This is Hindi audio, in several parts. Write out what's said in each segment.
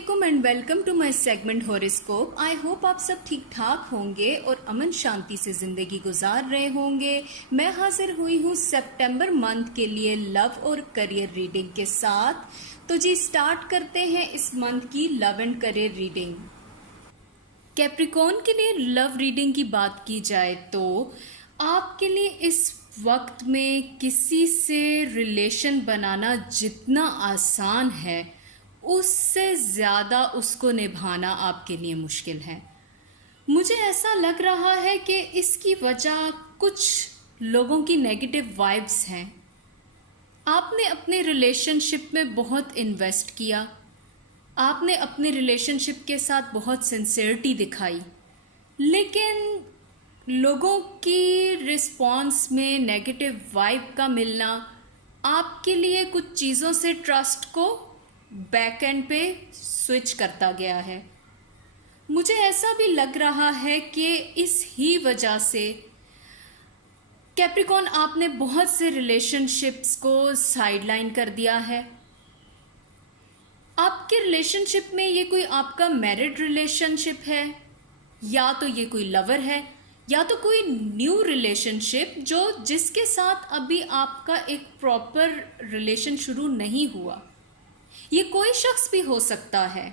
वालेकुम and welcome to my segment horoscope. I hope आप सब ठीक ठाक होंगे और अमन शांति से जिंदगी गुजार रहे होंगे। मैं हाजिर हुई हूँ सितंबर मंथ के लिए लव और करियर रीडिंग के साथ। तो जी स्टार्ट करते हैं इस मंथ की love and career reading. Capricorn के लिए लव रीडिंग की बात की जाए तो आपके लिए इस वक्त में किसी से रिलेशन बनाना जितना आसान है उससे ज़्यादा उसको निभाना आपके लिए मुश्किल है। मुझे ऐसा लग रहा है कि इसकी वजह कुछ लोगों की नेगेटिव वाइब्स हैं। आपने अपने रिलेशनशिप में बहुत इन्वेस्ट किया, आपने अपने रिलेशनशिप के साथ बहुत सिंसियरिटी दिखाई, लेकिन लोगों की रिस्पॉन्स में नेगेटिव वाइब का मिलना आपके लिए कुछ चीज़ों से ट्रस्ट को बैक एंड पे स्विच करता गया है। मुझे ऐसा भी लग रहा है कि इस ही वजह से कैप्रिकॉर्न आपने बहुत से रिलेशनशिप्स को साइडलाइन कर दिया है। आपके रिलेशनशिप में ये कोई आपका मैरिड रिलेशनशिप है, या तो ये कोई लवर है, या तो कोई न्यू रिलेशनशिप जिसके साथ अभी आपका एक प्रॉपर रिलेशन शुरू नहीं हुआ। ये कोई शख्स भी हो सकता है,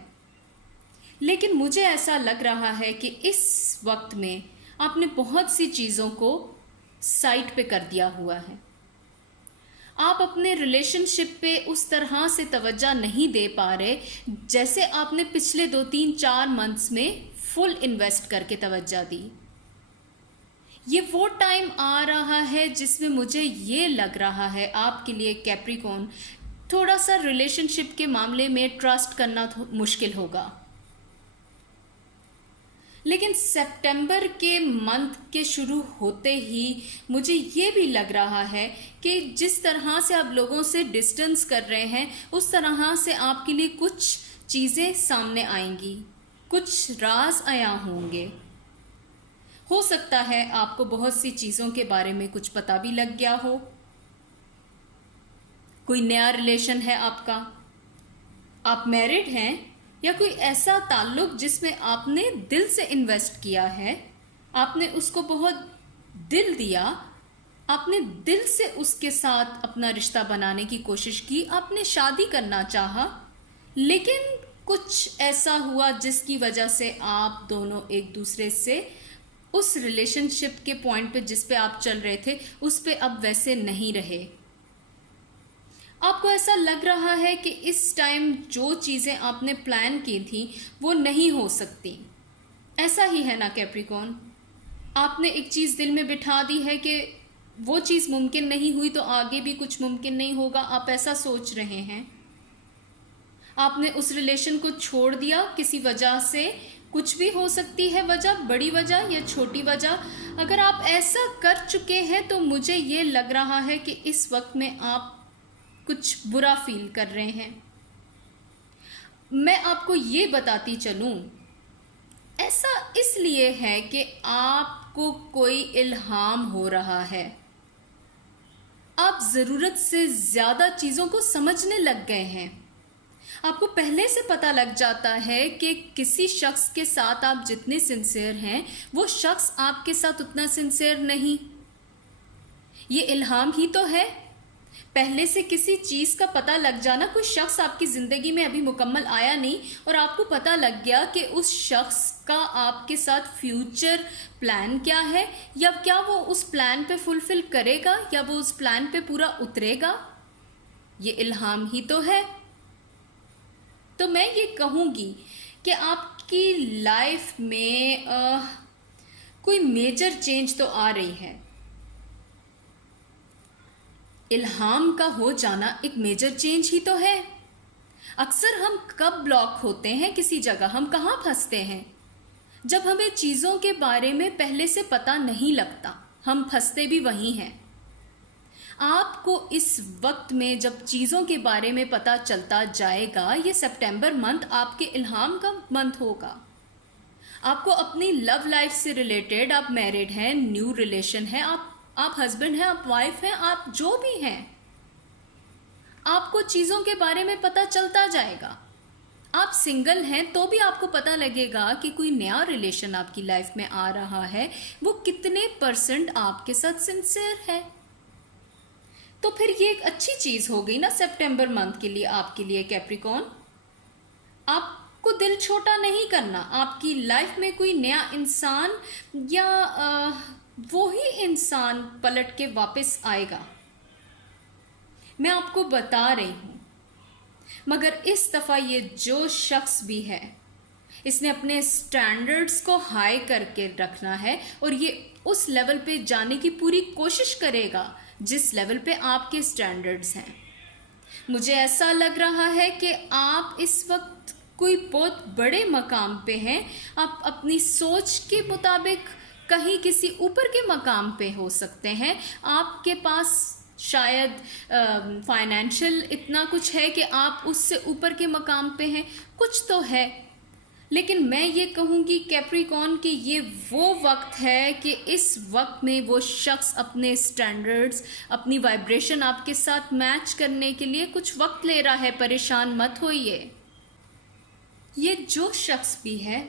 लेकिन मुझे ऐसा लग रहा है कि इस वक्त में आपने बहुत सी चीज़ों को साइड पे कर दिया हुआ है। आप अपने रिलेशनशिप पे उस तरह से तवज्जो नहीं दे पा रहे जैसे आपने पिछले 2-3-4 मंथ्स में फुल इन्वेस्ट करके तवज्जो दी। ये वो टाइम आ रहा है जिसमें मुझे ये लग रहा है आपके लिए कैप्रिकॉर्न थोड़ा सा रिलेशनशिप के मामले में ट्रस्ट करना मुश्किल होगा। लेकिन सितंबर के मंथ के शुरू होते ही मुझे ये भी लग रहा है कि जिस तरह से आप लोगों से डिस्टेंस कर रहे हैं उस तरह से आपके लिए कुछ चीज़ें सामने आएंगी, कुछ राज आया होंगे। हो सकता है आपको बहुत सी चीज़ों के बारे में कुछ पता भी लग गया हो। कोई नया रिलेशन है आपका, आप मैरिड हैं, या कोई ऐसा ताल्लुक जिसमें आपने दिल से इन्वेस्ट किया है, आपने उसको बहुत दिल दिया, आपने दिल से उसके साथ अपना रिश्ता बनाने की कोशिश की, आपने शादी करना चाहा, लेकिन कुछ ऐसा हुआ जिसकी वजह से आप दोनों एक दूसरे से उस रिलेशनशिप के पॉइंट पे जिस पे आप चल रहे थे उस पे अब वैसे नहीं रहे। आपको ऐसा लग रहा है कि इस टाइम जो चीज़ें आपने प्लान की थी वो नहीं हो सकती। ऐसा ही है ना कैप्रिकॉर्न? आपने एक चीज़ दिल में बिठा दी है कि वो चीज़ मुमकिन नहीं हुई तो आगे भी कुछ मुमकिन नहीं होगा। आप ऐसा सोच रहे हैं। आपने उस रिलेशन को छोड़ दिया किसी वजह से, कुछ भी हो सकती है वजह, बड़ी वजह या छोटी वजह। अगर आप ऐसा कर चुके हैं तो मुझे ये लग रहा है कि इस वक्त में आप कुछ बुरा फील कर रहे हैं। मैं आपको ये बताती चलूं, ऐसा इसलिए है कि आपको कोई इल्हाम हो रहा है। आप ज़रूरत से ज़्यादा चीज़ों को समझने लग गए हैं। आपको पहले से पता लग जाता है कि किसी शख्स के साथ आप जितने सिंसियर हैं वो शख्स आपके साथ उतना सिंसियर नहीं। ये इल्हाम ही तो है। पहले से किसी चीज़ का पता लग जाना, कोई शख्स आपकी ज़िंदगी में अभी मुकम्मल आया नहीं और आपको पता लग गया कि उस शख्स का आपके साथ फ्यूचर प्लान क्या है, या क्या वो उस प्लान पे फुलफिल करेगा, या वो उस प्लान पे पूरा उतरेगा। ये इल्हाम ही तो है। तो मैं ये कहूँगी कि आपकी लाइफ में कोई मेजर चेंज तो आ रही है। इल्हाम का हो जाना एक मेजर चेंज ही तो है। अक्सर हम कब ब्लॉक होते हैं किसी जगह, हम कहाँ फंसते हैं? जब हमें चीज़ों के बारे में पहले से पता नहीं लगता, हम फंसते भी वहीं हैं। आपको इस वक्त में जब चीज़ों के बारे में पता चलता जाएगा, ये सितंबर मंथ आपके इल्हाम का मंथ होगा। आपको अपनी लव लाइफ से रिलेटेड, आप मैरिड हैं, न्यू रिलेशन है, आप हस्बैंड हैं, आप वाइफ हैं, आप जो भी हैं, आपको चीज़ों के बारे में पता चलता जाएगा। आप सिंगल हैं तो भी आपको पता लगेगा कि कोई नया रिलेशन आपकी लाइफ में आ रहा है, वो कितने % आपके साथ सिंसियर है। तो फिर ये एक अच्छी चीज हो गई ना सितंबर मंथ के लिए आपके लिए कैप्रिकॉर्न। आपको दिल छोटा नहीं करना। आपकी लाइफ में कोई नया इंसान या वो ही इंसान पलट के वापस आएगा, मैं आपको बता रही हूं। मगर इस दफा ये जो शख्स भी है, इसने अपने स्टैंडर्ड्स को हाई करके रखना है और ये उस लेवल पे जाने की पूरी कोशिश करेगा जिस लेवल पे आपके स्टैंडर्ड्स हैं। मुझे ऐसा लग रहा है कि आप इस वक्त कोई बहुत बड़े मकाम पे हैं। आप अपनी सोच के मुताबिक कहीं किसी ऊपर के मकाम पे हो सकते हैं। आपके पास शायद फाइनेंशियल इतना कुछ है कि आप उससे ऊपर के मकाम पे हैं, कुछ तो है। लेकिन मैं ये कहूँगी कैप्रिकॉर्न कि ये वो वक्त है कि इस वक्त में वो शख्स अपने स्टैंडर्ड्स, अपनी वाइब्रेशन आपके साथ मैच करने के लिए कुछ वक्त ले रहा है। परेशान मत होइए। ये जो शख्स भी है,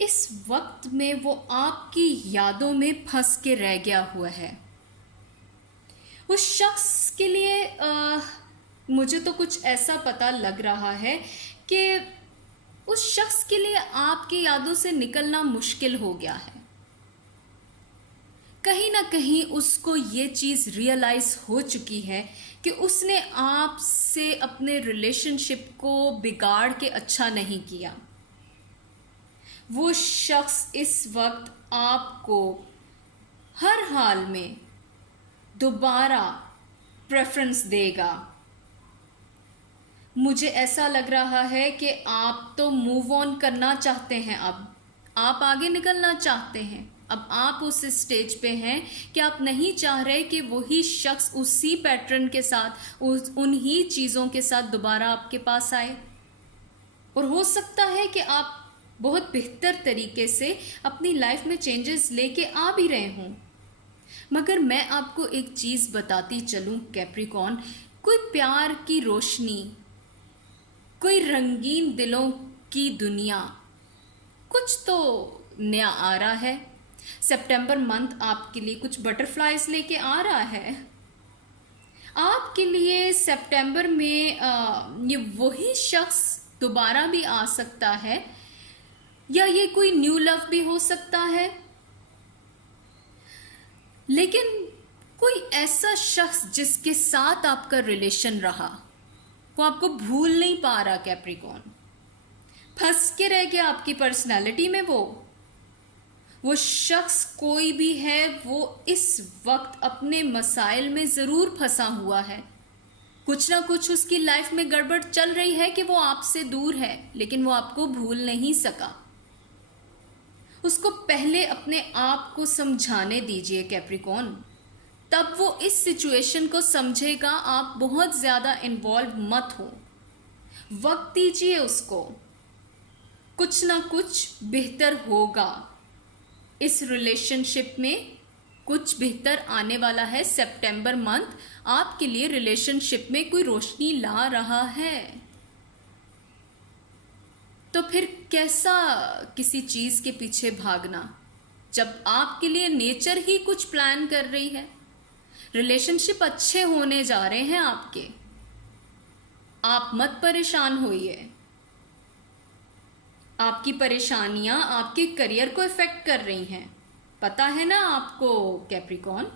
इस वक्त में वो आपकी यादों में फंस के रह गया हुआ है। उस शख्स के लिए मुझे तो कुछ ऐसा पता लग रहा है कि उस शख्स के लिए आपकी यादों से निकलना मुश्किल हो गया है। कहीं ना कहीं उसको ये चीज़ रियलाइज हो चुकी है कि उसने आपसे अपने रिलेशनशिप को बिगाड़ के अच्छा नहीं किया। वो शख्स इस वक्त आपको हर हाल में दोबारा प्रेफरेंस देगा। मुझे ऐसा लग रहा है कि आप तो मूव ऑन करना चाहते हैं, अब आप आगे निकलना चाहते हैं। अब आप उस स्टेज पे हैं कि आप नहीं चाह रहे कि वही शख्स उसी पैटर्न के साथ, उन्हीं चीज़ों के साथ दोबारा आपके पास आए। और हो सकता है कि आप बहुत बेहतर तरीके से अपनी लाइफ में चेंजेस लेके आ भी रहे हों। मगर मैं आपको एक चीज़ बताती चलूं कैप्रिकॉर्न, कोई प्यार की रोशनी, कोई रंगीन दिलों की दुनिया, कुछ तो नया आ रहा है। सितंबर मंथ आपके लिए कुछ बटरफ्लाइज लेके आ रहा है। आपके लिए सितंबर में ये वही शख्स दोबारा भी आ सकता है, या ये कोई न्यू लव भी हो सकता है। लेकिन कोई ऐसा शख्स जिसके साथ आपका रिलेशन रहा, वो आपको भूल नहीं पा रहा कैप्रिकॉर्न, फंस के रह गया आपकी पर्सनालिटी में। वो शख्स कोई भी है, वो इस वक्त अपने मसाइल में ज़रूर फंसा हुआ है। कुछ ना कुछ उसकी लाइफ में गड़बड़ चल रही है कि वो आपसे दूर है, लेकिन वो आपको भूल नहीं सका। उसको पहले अपने आप को समझाने दीजिए कैप्रिकॉर्न, तब वो इस सिचुएशन को समझेगा। आप बहुत ज़्यादा इन्वॉल्व मत हो, वक्त दीजिए उसको। कुछ ना कुछ बेहतर होगा इस रिलेशनशिप में, कुछ बेहतर आने वाला है। सितंबर मंथ आपके लिए रिलेशनशिप में कोई रोशनी ला रहा है। तो फिर कैसा किसी चीज़ के पीछे भागना, जब आपके लिए नेचर ही कुछ प्लान कर रही है। रिलेशनशिप अच्छे होने जा रहे हैं आपके, आप मत परेशान होइए। आपकी परेशानियां आपके करियर को इफेक्ट कर रही हैं, पता है ना आपको कैप्रिकॉर्न।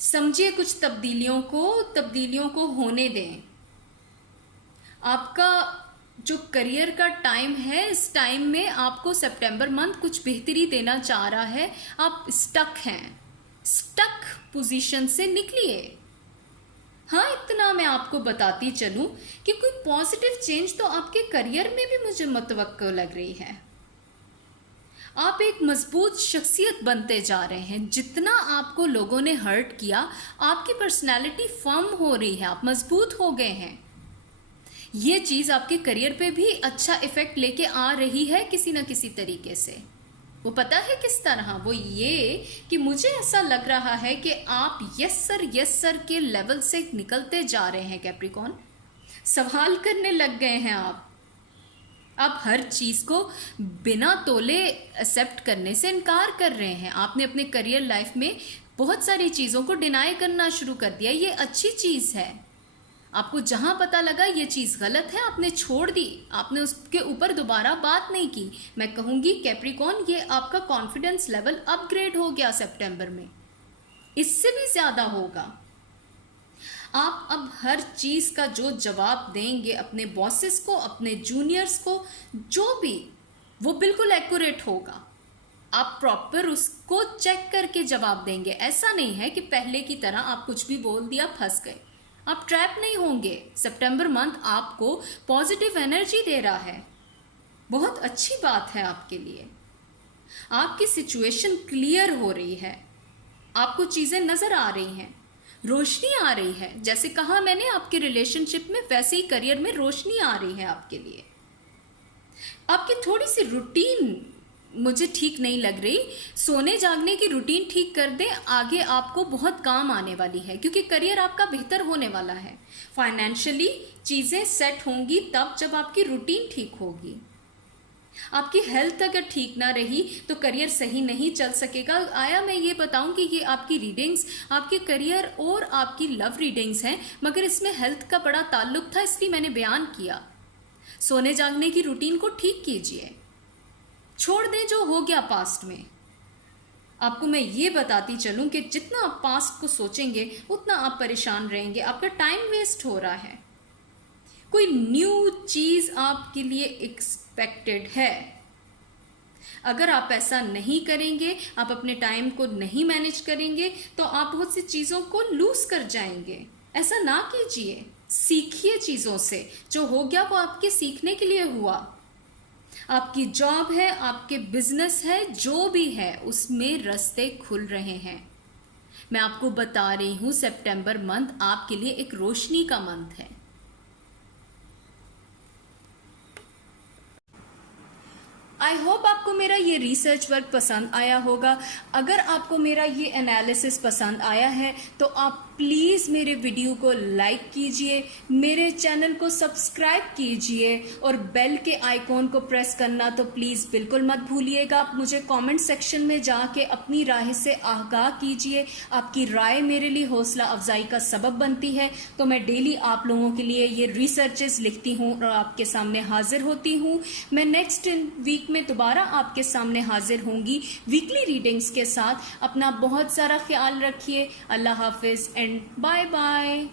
समझिए कुछ तब्दीलियों को होने दें। आपका जो करियर का टाइम है, इस टाइम में आपको सितंबर मंथ कुछ बेहतरी देना चाह रहा है। आप स्टक हैं, स्टक पोजीशन से निकलिए। हाँ, इतना मैं आपको बताती चलूं कि कोई पॉजिटिव चेंज तो आपके करियर में भी मुझे मुतवक्को लग रही है। आप एक मजबूत शख्सियत बनते जा रहे हैं। जितना आपको लोगों ने हर्ट किया, आपकी पर्सनैलिटी फर्म हो रही है, आप मजबूत हो गए हैं। ये चीज़ आपके करियर पे भी अच्छा इफेक्ट लेके आ रही है किसी न किसी तरीके से। वो पता है किस तरह, वो ये कि मुझे ऐसा लग रहा है कि आप यस सर के लेवल से निकलते जा रहे हैं कैप्रिकॉर्न। सवाल करने लग गए हैं आप हर चीज़ को बिना तोले एक्सेप्ट करने से इनकार कर रहे हैं। आपने अपने करियर लाइफ में बहुत सारी चीज़ों को डिनाई करना शुरू कर दिया। ये अच्छी चीज़ है। आपको जहां पता लगा ये चीज़ गलत है, आपने छोड़ दी, आपने उसके ऊपर दोबारा बात नहीं की। मैं कहूँगी कैप्रिकॉर्न, ये आपका कॉन्फिडेंस लेवल अपग्रेड हो गया सितंबर में, इससे भी ज़्यादा होगा। आप अब हर चीज़ का जो जवाब देंगे अपने बॉसेस को, अपने जूनियर्स को, जो भी, वो बिल्कुल एक्यूरेट होगा। आप प्रॉपर उसको चेक करके जवाब देंगे। ऐसा नहीं है कि पहले की तरह आप कुछ भी बोल दिया, फंस गए। आप ट्रैप नहीं होंगे। सितंबर मंथ आपको पॉजिटिव एनर्जी दे रहा है, बहुत अच्छी बात है आपके लिए। आपकी सिचुएशन क्लियर हो रही है, आपको चीज़ें नज़र आ रही हैं, रोशनी आ रही है। जैसे कहा मैंने आपके रिलेशनशिप में, वैसे ही करियर में रोशनी आ रही है आपके लिए। आपकी थोड़ी सी रूटीन मुझे ठीक नहीं लग रही। सोने जागने की रूटीन ठीक कर दें, आगे आपको बहुत काम आने वाली है, क्योंकि करियर आपका बेहतर होने वाला है। फाइनेंशियली चीज़ें सेट होंगी तब जब आपकी रूटीन ठीक होगी। आपकी हेल्थ अगर ठीक ना रही तो करियर सही नहीं चल सकेगा। मैं ये बताऊं कि ये आपकी रीडिंग्स आपके करियर और आपकी लव रीडिंग्स हैं, मगर इसमें हेल्थ का बड़ा ताल्लुक था, इसलिए मैंने बयान किया। सोने जागने की रूटीन को ठीक कीजिए, छोड़ दें जो हो गया पास्ट में। आपको मैं ये बताती चलूं कि जितना आप पास्ट को सोचेंगे उतना आप परेशान रहेंगे, आपका टाइम वेस्ट हो रहा है। कोई न्यू चीज आपके लिए एक्सपेक्टेड है। अगर आप ऐसा नहीं करेंगे, आप अपने टाइम को नहीं मैनेज करेंगे, तो आप बहुत सी चीजों को लूज कर जाएंगे। ऐसा ना कीजिए, सीखिए चीजों से। जो हो गया वो आपके सीखने के लिए हुआ। आपकी जॉब है, आपके बिजनेस है, जो भी है उसमें रास्ते खुल रहे हैं। मैं आपको बता रही हूं सितंबर मंथ आपके लिए एक रोशनी का मंथ है। आई होप आपको मेरा ये रिसर्च वर्क पसंद आया होगा। अगर आपको मेरा ये एनालिसिस पसंद आया है तो आप प्लीज़ मेरे वीडियो को लाइक कीजिए, मेरे चैनल को सब्सक्राइब कीजिए और बेल के आइकॉन को प्रेस करना तो प्लीज़ बिल्कुल मत भूलिएगा। आप मुझे कमेंट सेक्शन में जाके अपनी राय से आगाह कीजिए। आपकी राय मेरे लिए हौसला अफजाई का सबब बनती है। तो मैं डेली आप लोगों के लिए ये रिसर्चेस लिखती हूँ और आपके सामने हाजिर होती हूँ। मैं नेक्स्ट वीक में दोबारा आपके सामने हाजिर होंगी वीकली रीडिंग्स के साथ। अपना बहुत सारा ख्याल रखिए। अल्लाह हाफिज एंड बाय बाय।